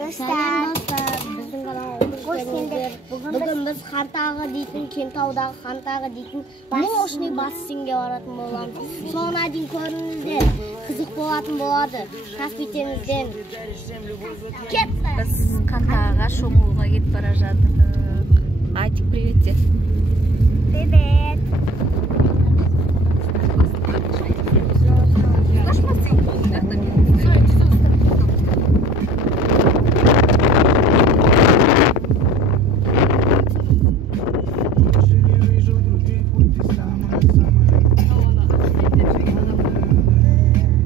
Dostlar, біздің каналға қош келдіңіздер. Бүгін біз Хантағы дейтін, Кентаудағы Хантағы дейтін мощный бассейнге баратын боламыз. Соңына дейін көріңіздер, қызық болатын болады. Каспитенізден. Кетті. Біз Хантағыға шомылуға кетіп бара жатырмыз. Айтик, привет де. Привет.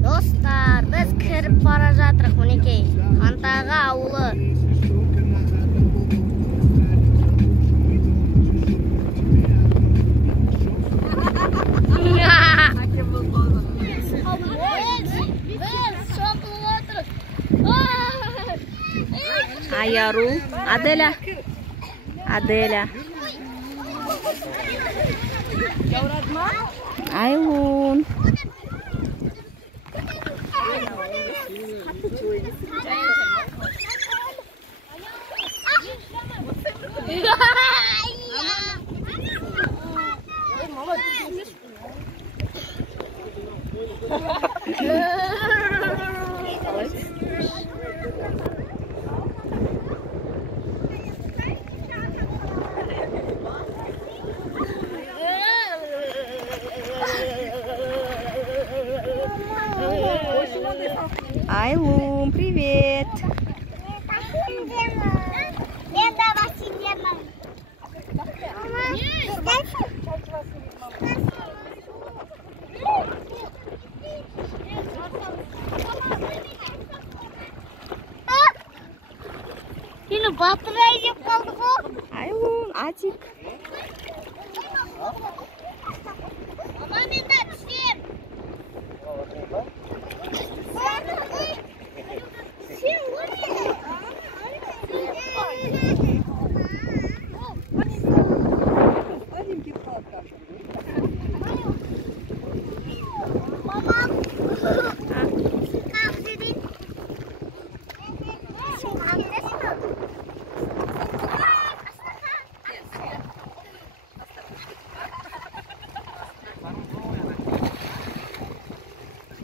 Достар, біз кіріп бара жатырық, мінекей, Хантағы ауылы. Аяру, Аделя. Аделя. Айлун. Айлун, привет. Yine batırayı yapalım mı? Айлун, Атик. Ama ben de düşeyim.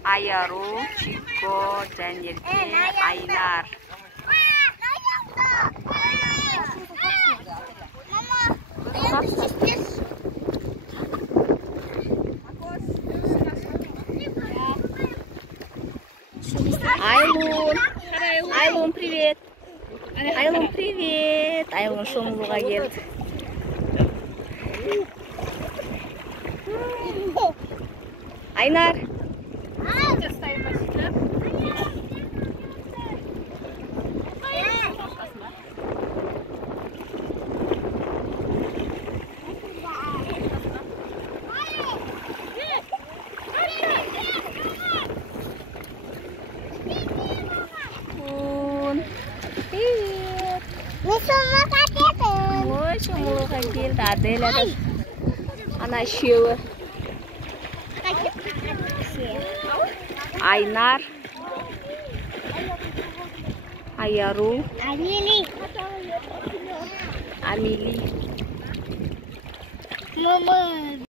Аяру, Чико, және Айнар. Айлун. Айлун, привет. Айлун, привет. Айлун шомылуға келді. Айнар. Привет. Ой, шомылуға келді. Аделя да. Ана үшеуі. Айнар. Аяру. Амили. Мама.